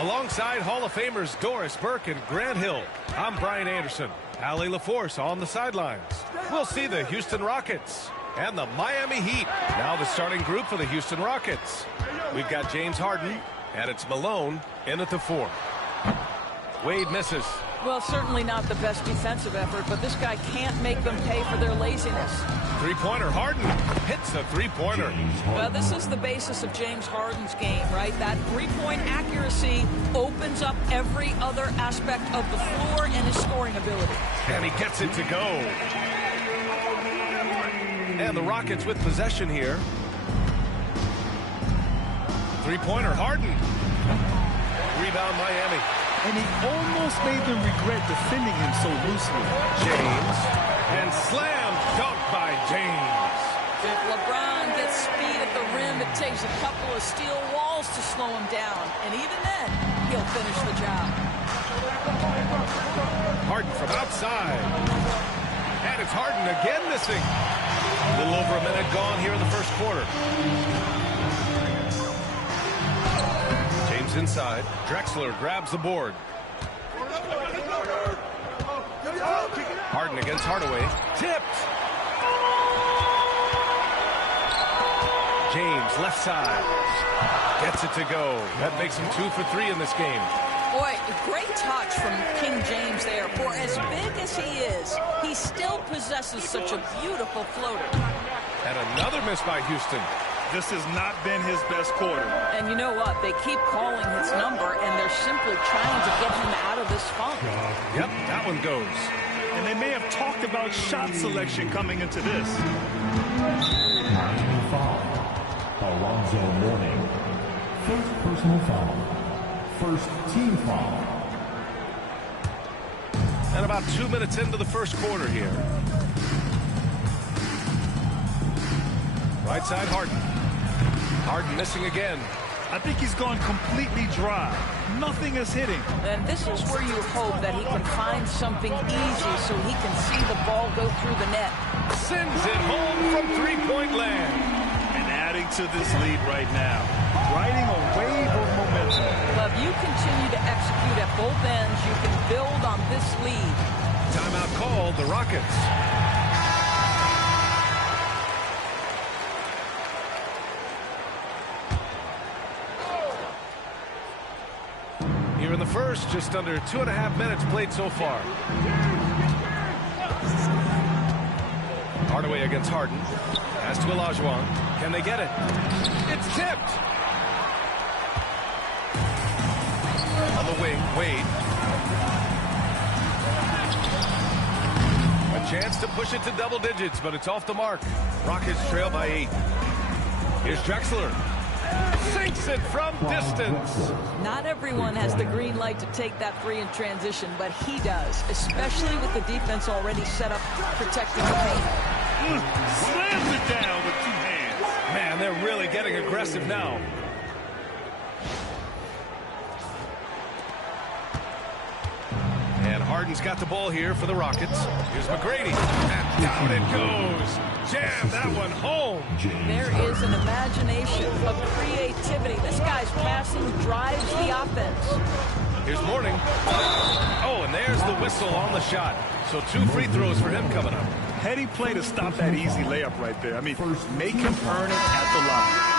Alongside Hall of Famers Doris Burke and Grant Hill, I'm Brian Anderson. Allie LaForce on the sidelines. We'll see the Houston Rockets and the Miami Heat. Now the starting group for the Houston Rockets. We've got James Harden, and it's Malone in at the 4. Wade misses. Well, certainly not the best defensive effort, but this guy can't make them pay for their laziness. Three-pointer, Harden hits a three-pointer. Well, this is the basis of James Harden's game, right? That three-point accuracy opens up every other aspect of the floor and his scoring ability. And he gets it to go. And the Rockets with possession here. Three-pointer, Harden. Rebound, Miami. And he almost made them regret defending him so loosely. James. And slam dunk by James. If LeBron gets speed at the rim, it takes a couple of steel walls to slow him down. And even then, he'll finish the job. Harden from outside. And it's Harden again missing. A little over a minute gone here in the first quarter. James inside. Drexler grabs the board. Harden against Hardaway. Tipped. James left side. Gets it to go. That makes him 2 for 3 in this game. Boy, great touch from King James there. For as big as he is, he still possesses such a beautiful floater. And another miss by Houston. This has not been his best quarter. And you know what? They keep calling his number, and they're simply trying to get him out of this funk. Yep, that one goes. And they may have talked about shot selection coming into this. Miami foul. Alonzo Mourning. First personal foul. First team foul. And about 2 minutes into the first quarter here. Right side, Harden. Harden missing again. I think he's gone completely dry. Nothing is hitting. And this is where you hope that he can find something easy so he can see the ball go through the net. Sends it home from three-point land. And adding to this lead right now. Riding a wave of momentum. Well, if you continue to execute at both ends, you can build on this lead. Timeout called, the Rockets. Here in the first, just under 2.5 minutes played so far. Hardaway against Harden. Pass to Olajuwon. Can they get it? It's tipped. On the wing, Wade. A chance to push it to double digits, but it's off the mark. Rockets trail by 8. Here's Drexler. Sinks it from distance. Not everyone has the green light to take that three in transition, but he does, especially with the defense already set up protecting the paint. Slams it down with 2 hands. Man, they're really getting aggressive now. And Harden's got the ball here for the Rockets. Here's McGrady. And down it goes. Jam that one home. There is an imagination of creativity. This guy's passing drives the offense. Here's Mourning. Oh, and there's the whistle on the shot. So 2 free throws for him coming up. Heady play to stop that easy layup right there. I mean, make him earn it at the line.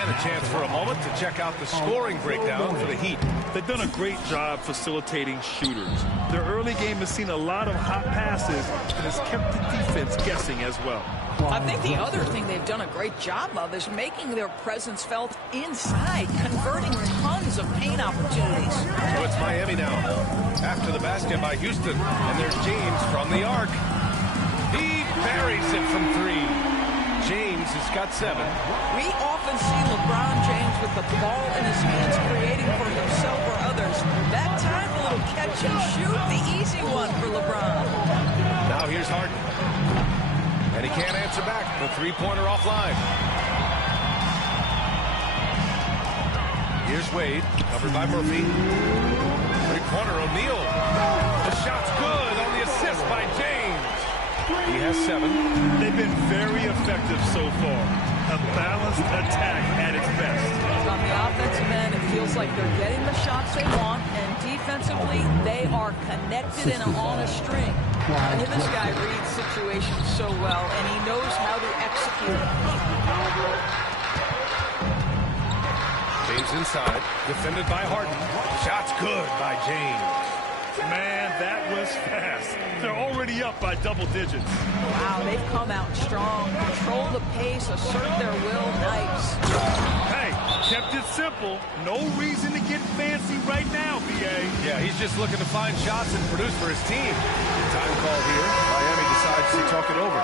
And a chance for a moment to check out the scoring breakdown for the Heat. They've done a great job facilitating shooters. Their early game has seen a lot of hot passes and has kept the defense guessing as well. I think the other thing they've done a great job of is making their presence felt inside, converting tons of paint opportunities. So it's Miami now. After the basket by Houston. And there's James from the arc. He buries it from 3. James has got 7. We often see LeBron James with the ball in his hands creating for himself or others. That time, a little catch and shoot, the easy one for LeBron. Now here's Harden. And he can't answer back. The three-pointer offline. Here's Wade, covered by Murphy. Three-pointer, O'Neal. The shot's good on the assist by James. He has 7. They've been very effective so far. A balanced attack at its best. On the offensive end, it feels like they're getting the shots they want, and defensively, they are connected and on a string. And this guy reads situations so well, and he knows how to execute. James inside, defended by Harden. Shot's good by James. Man, that was fast. They're already up by double digits. Wow, they've come out strong. Control the pace, assert their will. Nice. Hey, kept it simple. No reason to get fancy right now, B.A. Yeah, he's just looking to find shots and produce for his team. Time call here. Miami decides to talk it over.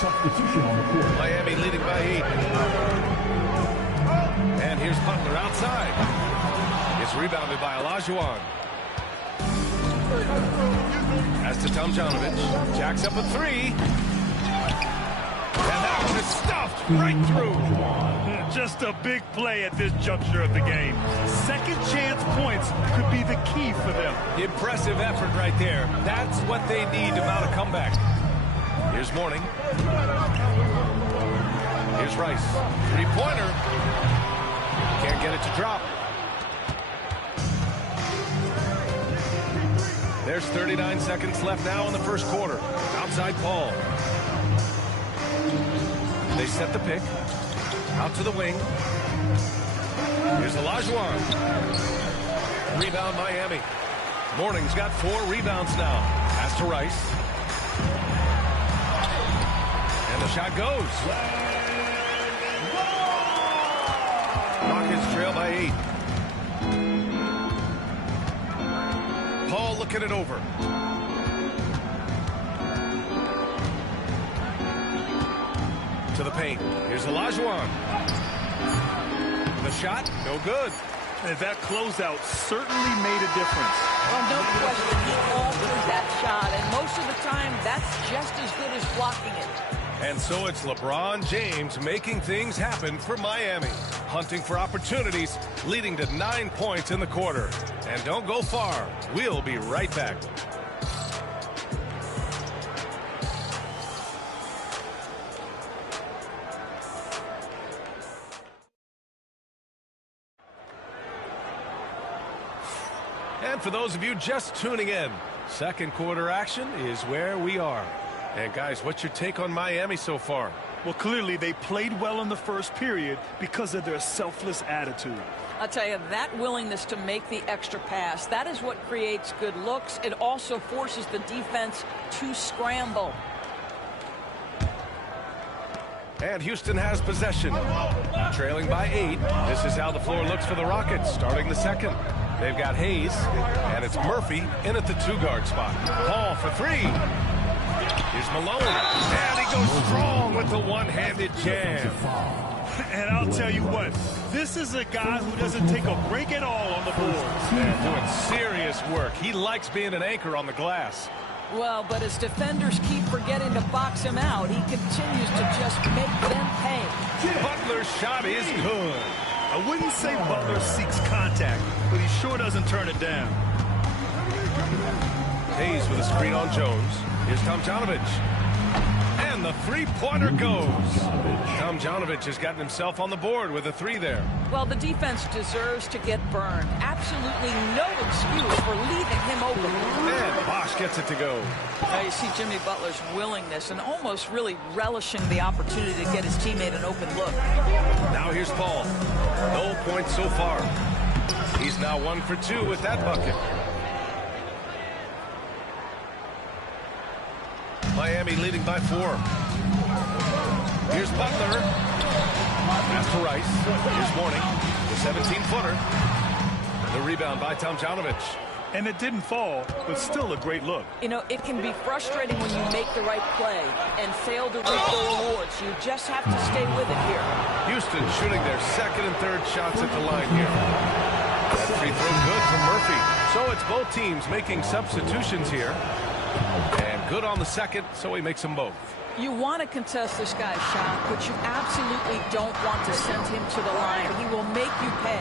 Substitution on the court. Miami leading by 8. And here's Butler outside. It's rebounded by Olajuwon. As to Tomjanovich. Jacks up a 3. And that one is stuffed right through. Just a big play at this juncture of the game. Second chance points could be the key for them. Impressive effort right there. That's what they need to mount a comeback. Here's Mourning. Here's Rice. Three-pointer. Can't get it to drop. There's 39 seconds left now in the first quarter. Outside Paul. They set the pick. Out to the wing. Here's Olajuwon. Rebound Miami. Mourning's got 4 rebounds now. Pass to Rice. And the shot goes. Rockets trail by 8. Paul looking it over. To the paint. Here's Olajuwon. The shot, no good. And that closeout certainly made a difference. Well, no question, he altered that shot, and most of the time, that's just as good as blocking it. And so it's LeBron James making things happen for Miami. Hunting for opportunities, leading to 9 points in the quarter. And don't go far. We'll be right back. And for those of you just tuning in, second quarter action is where we are. And guys, what's your take on Miami so far? Well, clearly they played well in the first period because of their selfless attitude. I'll tell you, that willingness to make the extra pass, that is what creates good looks. It also forces the defense to scramble. And Houston has possession. Trailing by 8. This is how the floor looks for the Rockets starting the second. They've got Hayes, and it's Murphy in at the 2-guard spot. Paul for 3. Here's Malone, and he goes strong with the one-handed jam. And I'll tell you what, this is a guy who doesn't take a break at all on the boards. They're doing serious work. He likes being an anchor on the glass. Well, but as defenders keep forgetting to box him out, he continues to just make them pay. Butler's shot is good. I wouldn't say Butler seeks contact, but he sure doesn't turn it down. Hayes with a screen on Jones. Here's Tomjanovich. And the three-pointer goes. Tomjanovich has gotten himself on the board with a 3 there. Well, the defense deserves to get burned. Absolutely no excuse for leaving him open. And Bosch gets it to go. Now you see Jimmy Butler's willingness and almost really relishing the opportunity to get his teammate an open look. Now here's Paul. No points so far. He's now 1 for 2 with that bucket. Miami leading by 4. Here's Butler. Pass to Rice. Here's Mourning. The 17-footer. The rebound by Tomjanovich. And it didn't fall, but still a great look. You know, it can be frustrating when you make the right play and fail to reap the rewards. You just have to stay with it here. Houston shooting their second and third shots at the line here. That free throw good from Murphy. So it's both teams making substitutions here. And good on the second, so he makes them both. You want to contest this guy's shot, but you absolutely don't want to send him to the line. He will make you pay.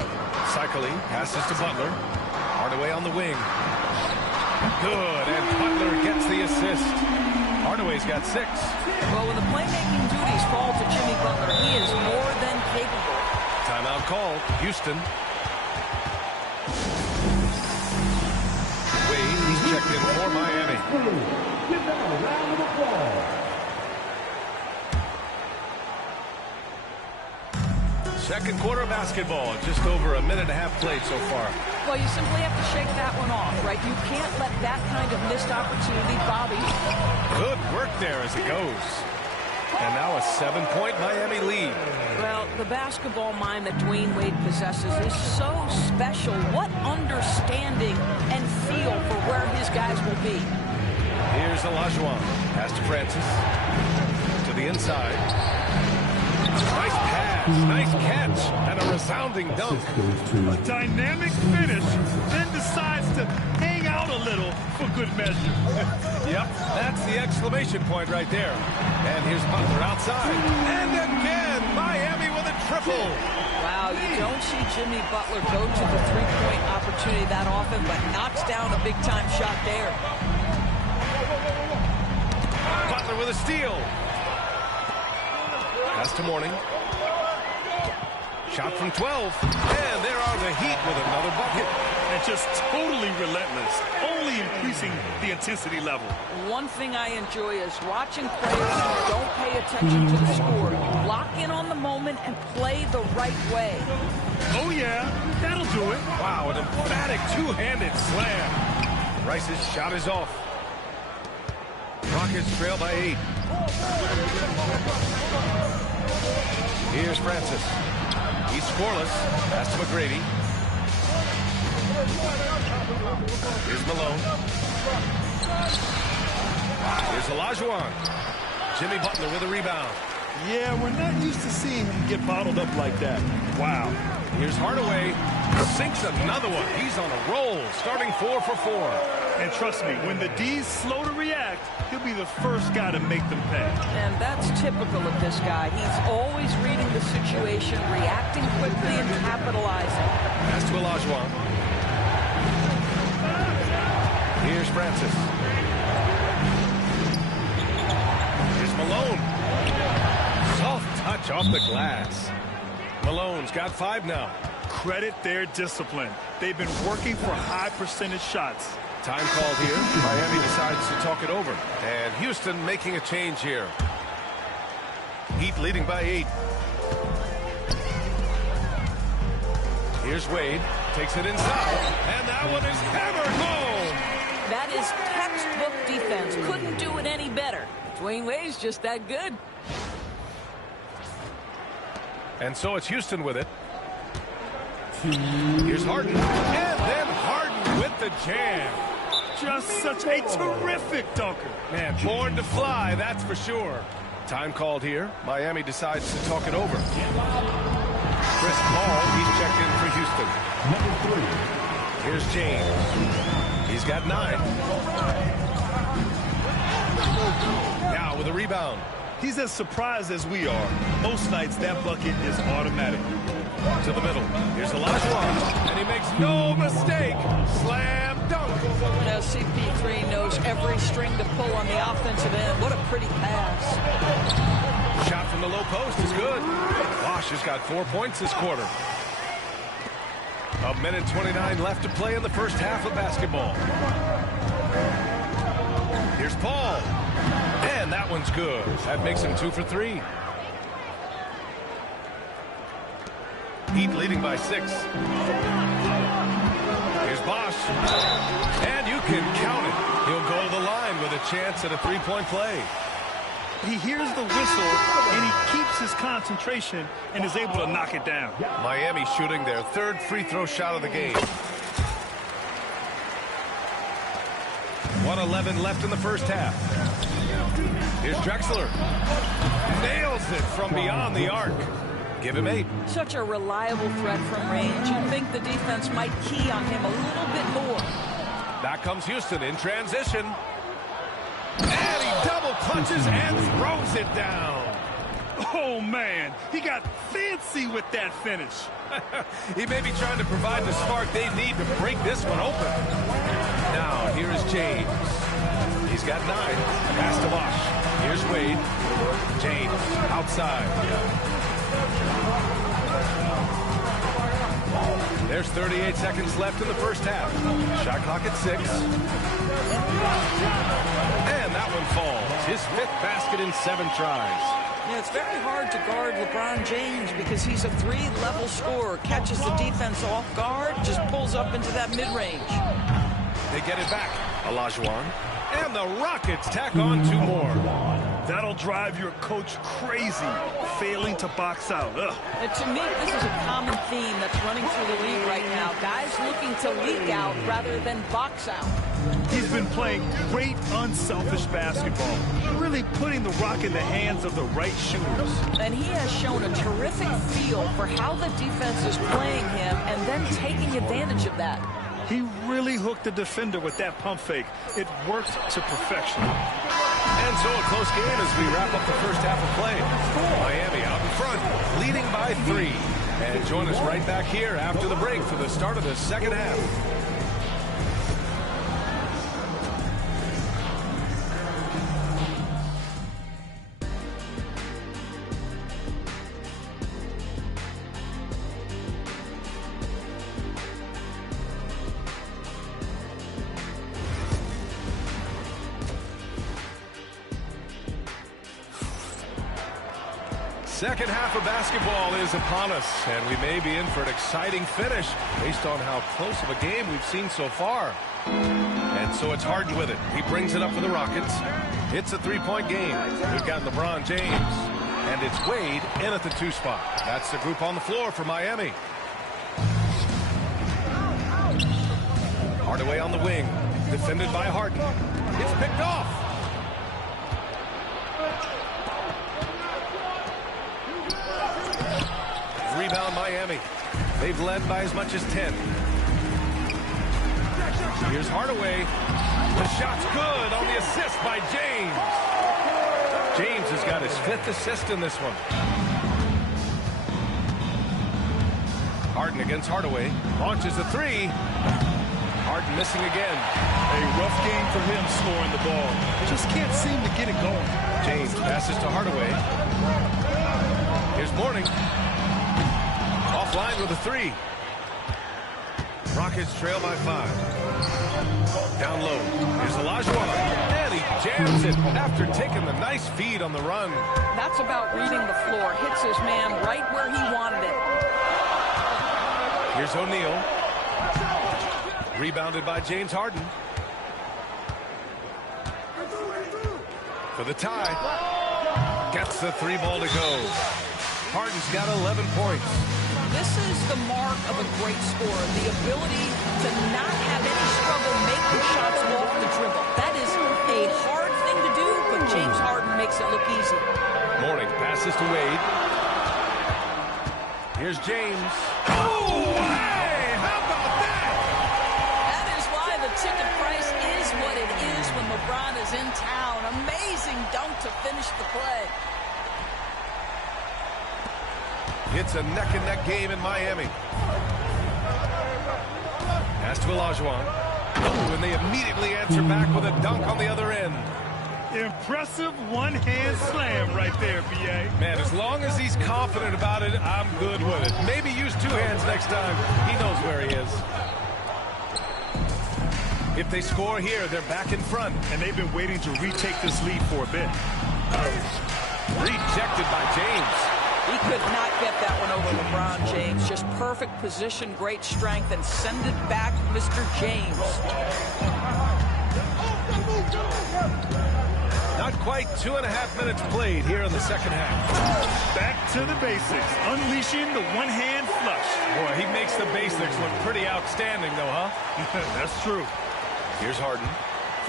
Cycling passes to Butler. Hardaway on the wing. Good, and Butler gets the assist. Hardaway's got 6. Well, when the playmaking duties fall to Jimmy Butler, he is more than capable. Timeout called. Houston. Wade, he's checked in for Miami. Give them a round of applause. Second quarter basketball. Just over a minute and a half played so far. Well, you simply have to shake that one off, right? You can't let that kind of missed opportunity bother you. Good work there as it goes. And now a 7-point Miami lead. Well, the basketball mind that Dwayne Wade possesses is so special. What understanding and feel for where his guys will be. Here's Olajuwon. Pass to Francis. To the inside. Nice pass. Nice catch. And a resounding dunk. A dynamic finish, then decides to hang out a little for good measure. Yep, that's the exclamation point right there. And here's Butler outside. And again, Miami with a triple. Wow, you don't see Jimmy Butler go to the three-point opportunity that often, but knocks down a big-time shot there. Butler with a steal. Pass to Mourning. Shot from 12. And there are the Heat with another bucket. And just totally relentless, only increasing the intensity level. One thing I enjoy is watching players who don't pay attention to the score. Lock in on the moment and play the right way. Oh, yeah, that'll do it. Wow, an emphatic two-handed slam. Rice's shot is off. Rockets trail by 8. Here's Francis. He's scoreless. Pass to McGrady. Here's Malone. Here's Olajuwon. Jimmy Butler with a rebound. Yeah, we're not used to seeing him get bottled up like that. Wow. Here's Hardaway. Sinks another one. He's on a roll, starting 4 for 4. And trust me, when the D's slow to react, he'll be the first guy to make them pay. And that's typical of this guy. He's always reading the situation, reacting quickly, and capitalizing. Pass to Olajuwon. Here's Francis. Here's Malone. Soft touch off the glass. Malone's got 5 now. Credit their discipline. They've been working for high percentage shots. Time called here. Miami decides to talk it over. And Houston making a change here. Heat leading by 8. Here's Wade. Takes it inside. And that one is hammered home. That is textbook defense. Couldn't do it any better. Dwayne Wade's just that good. And so it's Houston with it. Here's Harden. And then Harden with the jam. Just such a terrific dunker. Man, born to fly, that's for sure. Time called here. Miami decides to talk it over. Chris Paul, he's checked in for Houston. Number 3. Here's James. He's got 9. Now with a rebound. He's as surprised as we are. Most nights that bucket is automatic. To the middle. Here's Olajuwon. And he makes no mistake. Slam dunk. Now CP3 knows every string to pull on the offensive end. What a pretty pass. Shot from the low post is good. Bosch has got 4 points this quarter. A minute 29 left to play in the first half of basketball. Here's Paul. And that one's good. That makes him 2 for 3. Heat leading by 6. Here's Bosch. And you can count it. He'll go to the line with a chance at a 3-point play. He hears the whistle, and he keeps his concentration and is able to knock it down. Miami shooting their 3rd free throw shot of the game. 1:11 left in the first half. Here's Drexler. Nails it from beyond the arc. Give him 8. Such a reliable threat from range. You'd think the defense might key on him a little bit more. Back comes Houston in transition. And he double clutches and throws it down. Oh, man, he got fancy with that finish. He may be trying to provide the spark they need to break this one open. Now, here is James. He's got 9. Pass to Bosch. Here's Wade. James outside. There's 38 seconds left in the first half. Shot clock at 6. And that one falls. His 5th basket in 7 tries. Yeah, it's very hard to guard LeBron James because he's a 3-level scorer. Catches the defense off guard, just pulls up into that mid-range. They get it back. Olajuwon. And the Rockets tack on 2 more. That'll drive your coach crazy, failing to box out. Ugh. And to me, this is a common theme that's running through the league right now. Guys looking to leak out rather than box out. He's been playing great, unselfish basketball, really putting the rock in the hands of the right shooters. And he has shown a terrific feel for how the defense is playing him and then taking advantage of that. He really hooked the defender with that pump fake. It worked to perfection. And so a close game as we wrap up the first half of play. Miami out in front, leading by 3. And join us right back here after the break for the start of the second half. Second half of basketball is upon us, and we may be in for an exciting finish based on how close of a game we've seen so far. And so it's Harden with it. He brings it up for the Rockets. It's a 3-point game. We've got LeBron James, and it's Wade in at the 2 spot. That's the group on the floor for Miami. Hardaway on the wing, defended by Harden. It's picked off. Rebound Miami. They've led by as much as 10. Here's Hardaway. The shot's good on the assist by James. James has got his 5th assist in this one. Harden against Hardaway. Launches a 3. Harden missing again. A rough game for him scoring the ball. Just can't seem to get it going. James passes to Hardaway. Here's Mourning. Offline with a 3. Rockets trail by 5. Down low. Here's Olajuwon. And he jams it after taking the nice feed on the run. That's about reading the floor. Hits his man right where he wanted it. Here's O'Neal. Rebounded by James Harden. For the tie. Gets the 3 ball to go. Harden's got 11 points. This is the mark of a great scorer, the ability to not have any struggle making shots off the dribble. That is a hard thing to do, but James Harden makes it look easy. Mourning passes to Wade. Here's James. Oh, hey! How about that? That is why the ticket price is what it is when LeBron is in town. Amazing dunk to finish the play. It's a neck-and-neck game in Miami. Pass to Olajuwon. Oh, and they immediately answer back with a dunk on the other end. Impressive one-hand slam right there, B.A. Man, as long as he's confident about it, I'm good with it. Maybe use 2 hands next time. He knows where he is. If they score here, they're back in front. And they've been waiting to retake this lead for a bit. Rejected by James. He could not get that one over LeBron James. Just perfect position, great strength, and send it back, Mr. James. Not quite 2.5 minutes played here in the second half. Back to the basics, unleashing the one-hand flush. Boy, he makes the basics look pretty outstanding, though, huh? That's true. Here's Harden.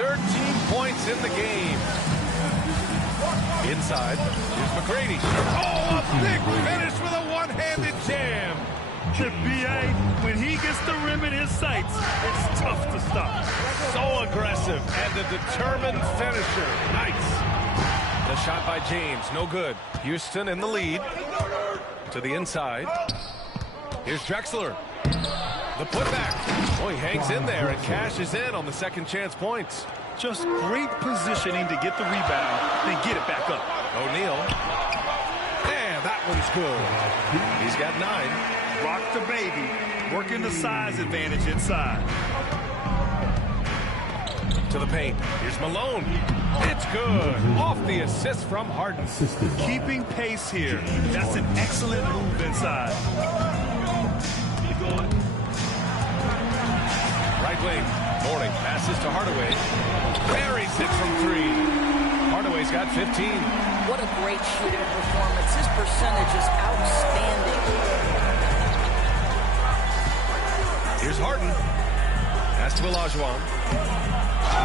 13 points in the game. Inside, here's McGrady. Oh, a big finish with a one-handed jam. B.A., when he gets the rim in his sights, it's tough to stop. So aggressive and a determined finisher. Nice. The shot by James, no good. Houston in the lead. To the inside. Here's Drexler. The putback. Boy, he hangs in there and cashes in on the second chance points. Just great positioning to get the rebound, then get it back up. O'Neal. And that one's good. He's got 9. Rock the baby, working the size advantage inside. To the paint. Here's Malone. It's good. Off the assist from Harden. Keeping pace here. That's an excellent move inside. Right wing. Morning passes to Hardaway. Buries it from 3. Hardaway's got 15. What a great shooting performance. His percentage is outstanding. Here's Harden. Pass to Olajuwon.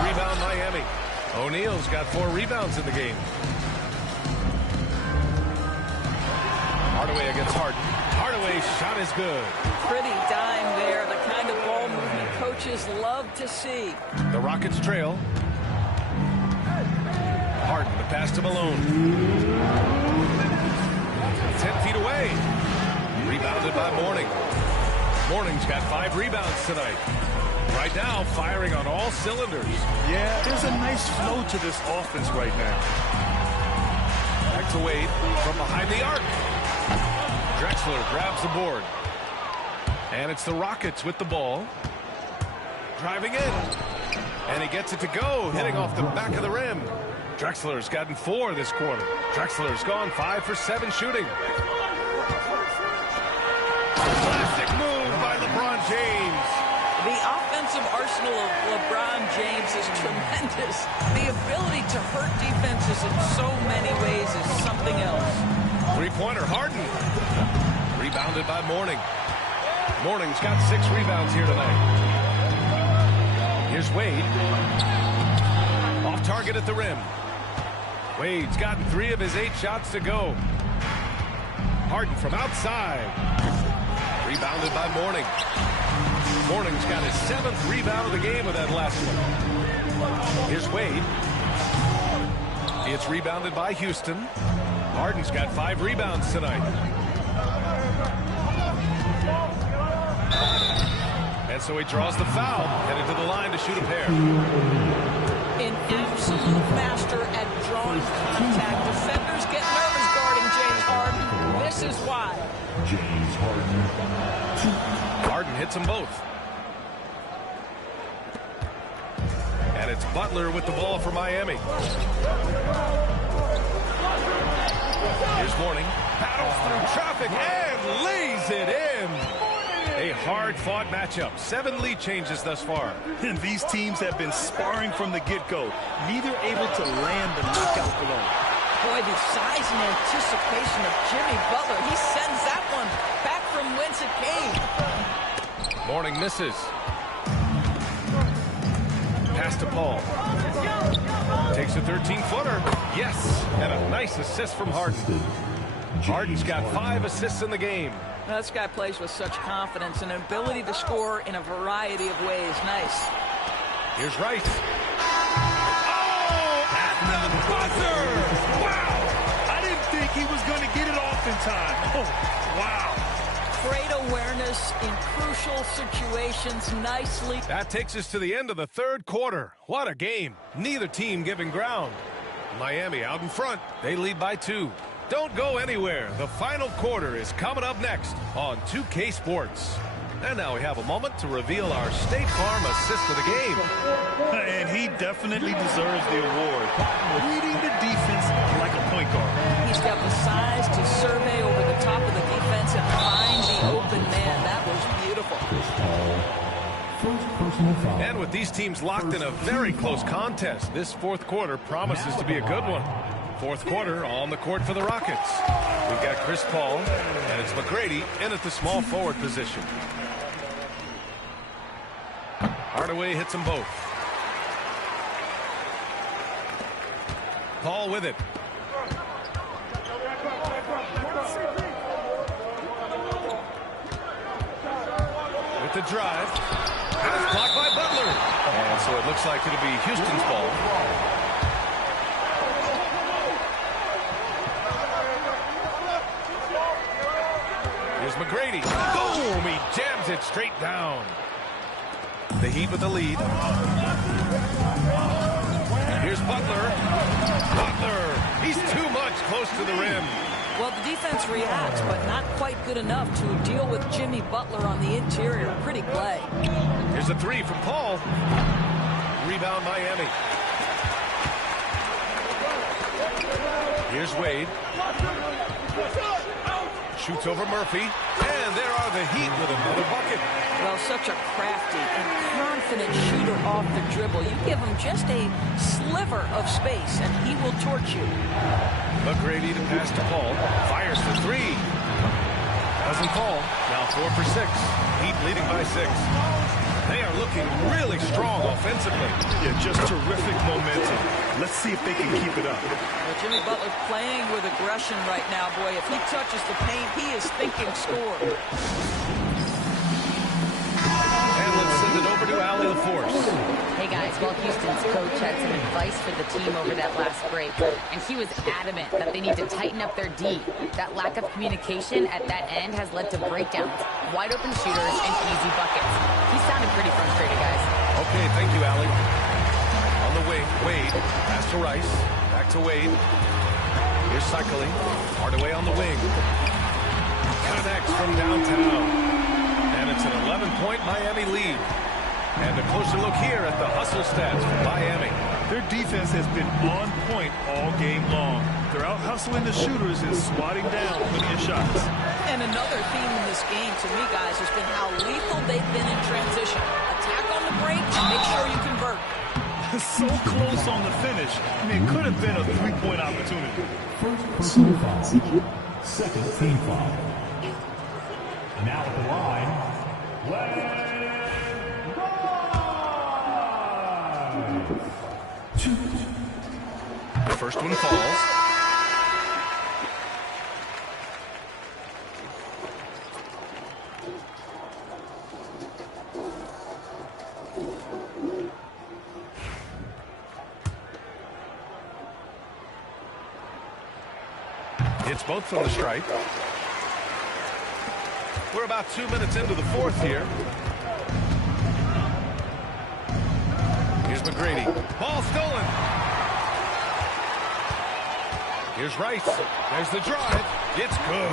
Rebound Miami. O'Neal's got 4 rebounds in the game. Hardaway against Harden. Hardaway's shot is good. Pretty dime there. The kind of ball movement coaches love to see. The Rockets trail. Harden, the pass to Malone. 10 feet away. Rebounded by Mourning. Mourning's got 5 rebounds tonight. Right now, firing on all cylinders. Yeah, there's a nice flow to this offense right now. Back to Wade from behind the arc. Drexler grabs the board. And it's the Rockets with the ball. Driving in. And he gets it to go, hitting off the back of the rim. Drexler's gotten 4 this quarter. Drexler's gone 5 for 7 shooting. Classic move by LeBron James. The offensive arsenal of LeBron James is tremendous. The ability to hurt defenses in so many ways is something else. 3-pointer Harden. Rebounded by Mourning. Mourning's got 6 rebounds here tonight. Here's Wade. Off target at the rim. Wade's gotten 3 of his 8 shots to go. Harden from outside. Rebounded by Mourning. Mourning's got his 7th rebound of the game with that last one. Here's Wade. It's rebounded by Houston. Harden's got 5 rebounds tonight. And so he draws the foul, headed to the line to shoot a pair. An absolute master at drawing contact. Defenders get nervous guarding James Harden. This is why. James Harden. Harden hits them both. And it's Butler with the ball for Miami. Here's Mourning. Battles through traffic and lays it in. A hard-fought matchup. 7 lead changes thus far. And these teams have been sparring from the get-go. Neither able to land the knockout blow. Boy, the size and anticipation of Jimmy Butler. He sends that one back from whence it came. Mourning misses. Pass to Paul. Takes a 13-footer. Yes, and a nice assist from Harden. Harden's got 5 assists in the game. This guy plays with such confidence and an ability to score in a variety of ways. Nice. Here's Rice. Oh, at the buzzer! Wow! I didn't think he was going to get it off in time. Oh, wow. Great awareness in crucial situations. Nicely. That takes us to the end of the 3rd quarter. What a game. Neither team giving ground. Miami out in front. They lead by 2. Don't go anywhere. The final quarter is coming up next on 2K Sports. And now we have a moment to reveal our State Farm assist of the game. And he definitely deserves the award. Reading the defense like a point guard. He's got the size to survey over the top of the defense and find the open man. That was beautiful. First personal foul. And with these teams locked in a very close contest, this 4th quarter promises to be a good one. 4th quarter on the court for the Rockets. We've got Chris Paul, and it's McGrady in at the small forward position. Hardaway hits them both. Paul with it. With the drive. And it's blocked by Butler. And so it looks like it'll be Houston's ball. Here's McGrady. Boom! He jams it straight down. The Heat with the lead. Here's Butler. Butler. He's too much close to the rim. Well, the defense reacts, but not quite good enough to deal with Jimmy Butler on the interior. Pretty play. Here's a three from Paul. Rebound Miami. Here's Wade. Shoots over Murphy. And there are the Heat with another bucket. Well, such a crafty and confident shooter off the dribble. You give him just a sliver of space, and he will torch you. McGrady to pass to Paul. Fires for three. Doesn't fall. Now 4 for 6. Heat leading by 6. They are looking really strong offensively. Yeah, just terrific momentum. Let's see if they can keep it up. Well, Jimmy Butler playing with aggression right now, boy. If he touches the paint, he is thinking score. And let's send it over to Allie LaForce. Hey guys, well, Houston's coach had some advice for the team over that last break, and he was adamant that they need to tighten up their D. That lack of communication at that end has led to breakdowns, wide open shooters, and easy buckets. He sounded pretty frustrated, guys. Okay, thank you, Allie. On the wing, Wade. Pass to Rice. Back to Wade. Here's cycling. Hardaway on the wing. Connects from downtown. And it's an 11-point Miami lead. And a closer look here at the hustle stats for Miami. Their defense has been on point all game long. They're out hustling the shooters and swatting down plenty of shots. And another theme in this game to me, guys, has been how lethal they've been in transition. Attack on the break and make sure you convert. So close on the finish. I mean, it could have been a three-point opportunity. First personal foul. Second team foul. Now at the line, The first one falls. It's both from the stripe. We're about 2 minutes into the fourth here. Here's McGrady. Ball stolen. Here's Rice. There's the drive. It's good.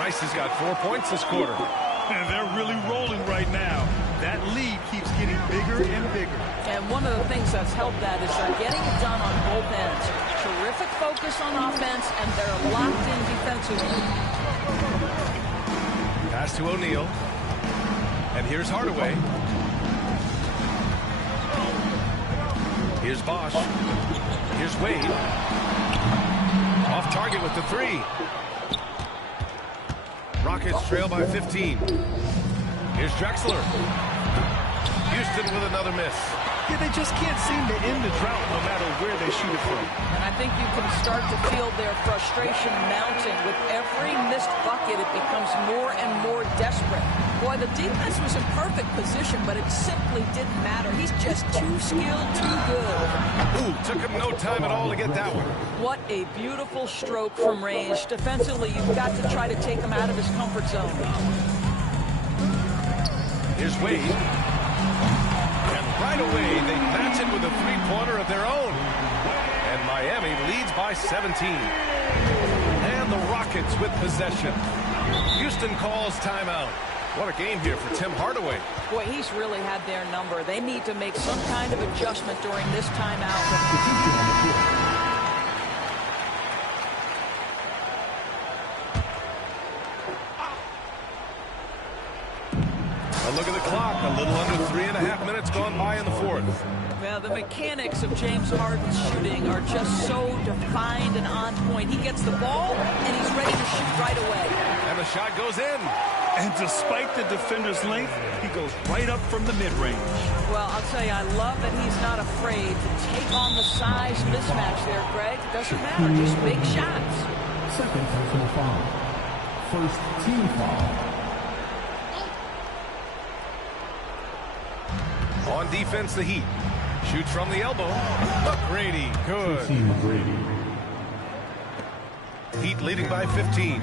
Rice has got 4 points this quarter. And they're really rolling right now. That lead keeps getting bigger and bigger. And one of the things that's helped that is they're getting it done on both ends. Terrific focus on offense, and they're locked in defensively. Pass to O'Neal. And here's Hardaway. Here's Bosch. Here's Wade. Off target with the three. Rockets trail by 15. Here's Drexler. Houston with another miss. Yeah, they just can't seem to end the drought no matter where they shoot it from. And I think you can start to feel their frustration mounting. With every missed bucket, it becomes more and more desperate. Boy, the defense was in perfect position, but it simply didn't matter. He's just too skilled, too good. Ooh, took him no time at all to get that one. What a beautiful stroke from range. Defensively, you've got to try to take him out of his comfort zone. Here's Wade. And right away, they match it with a three-pointer of their own. And Miami leads by 17. And the Rockets with possession. Houston calls timeout. What a game here for Tim Hardaway. Boy, he's really had their number. They need to make some kind of adjustment during this timeout. A look at the clock. A little under 3.5 minutes gone by in the fourth. Well, the mechanics of James Harden's shooting are just so defined and on point. He gets the ball, and he's ready to shoot right away. And the shot goes in. And despite the defender's length, he goes right up from the mid-range. Well, I'll tell you, I love that he's not afraid to take on the size mismatch there, Greg. It doesn't matter, just big shots. Second personal foul. First team foul. On defense, the Heat. Shoots from the elbow. McGrady, good. Team McGrady. Heat leading by 15.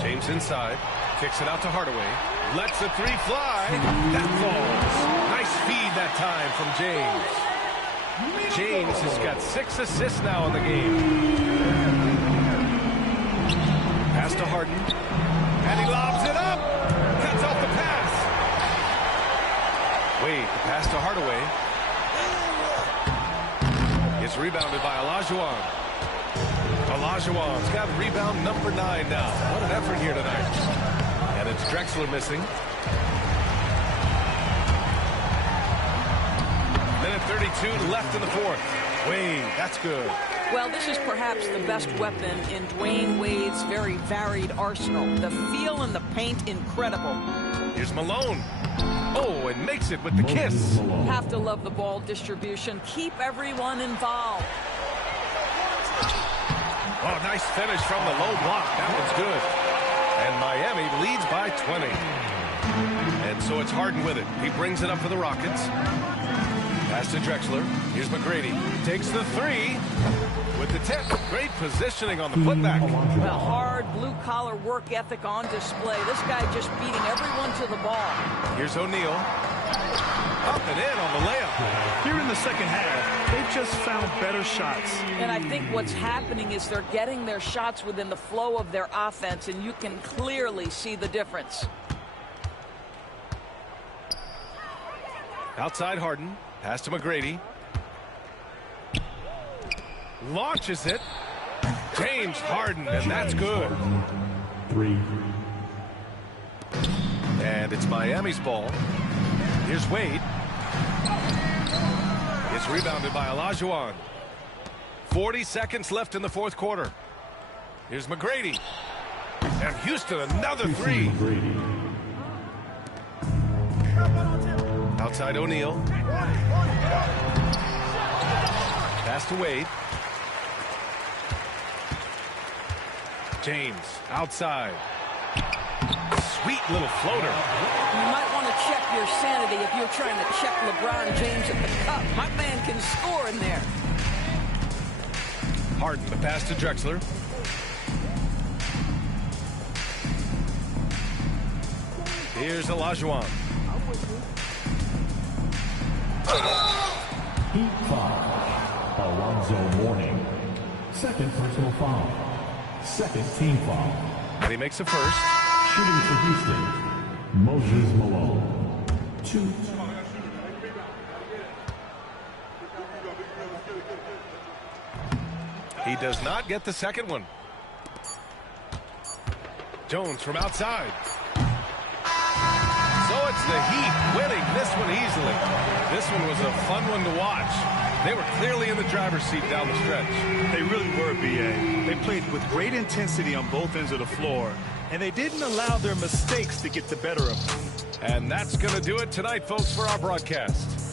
James inside. Kicks it out to Hardaway. Lets the three fly. That falls. Nice Nice feed that time from James. James has got 6 assists now in the game. Pass to Harden. And he lobs it up. Cuts off the pass. Wade, the pass to Hardaway. It's rebounded by Olajuwon. Olajuwon's got rebound number 9 now. What an effort here tonight. And it's Drexler missing. Minute 32 left in the fourth. Wade, that's good. Well, this is perhaps the best weapon in Dwayne Wade's very varied arsenal. The feel in the paint, incredible. Here's Malone. Oh, and makes it with the kiss. Have to love the ball distribution. Keep everyone involved. Oh, nice finish from the low block. That one's good. And Miami leads by 20. And so it's Harden with it. He brings it up for the Rockets. Pass to Drexler. Here's McGrady. Takes the 3 with the tip. Great positioning on the putback. The hard blue-collar work ethic on display. This guy just beating everyone to the ball. Here's O'Neal. Up and in on the layup. Here in the second half, they've just found better shots. And I think what's happening is they're getting their shots within the flow of their offense, and you can clearly see the difference. Outside Harden. Pass to McGrady. Launches it. James Harden, and that's good. 3. And it's Miami's ball. Here's Wade. It's rebounded by Olajuwon. 40 seconds left in the fourth quarter. Here's McGrady. And Houston, another 3. Outside O'Neal. Pass to Wade. James outside. Sweet little floater. You might want to check your sanity if you're trying to check LeBron James at the cup. My man can score in there. Harden, the pass to Drexler. Here's Olajuwon. Heat foul. Alonzo Mourning. Second personal foul. Second team foul. And he makes a first. Shooting for Houston, Moses Malone. 2. He does not get the second one. Jones from outside. So it's the Heat winning this one easily. This one was a fun one to watch. They were clearly in the driver's seat down the stretch. They really were, B.A. They played with great intensity on both ends of the floor, and they didn't allow their mistakes to get the better of them. And that's going to do it tonight, folks, for our broadcast.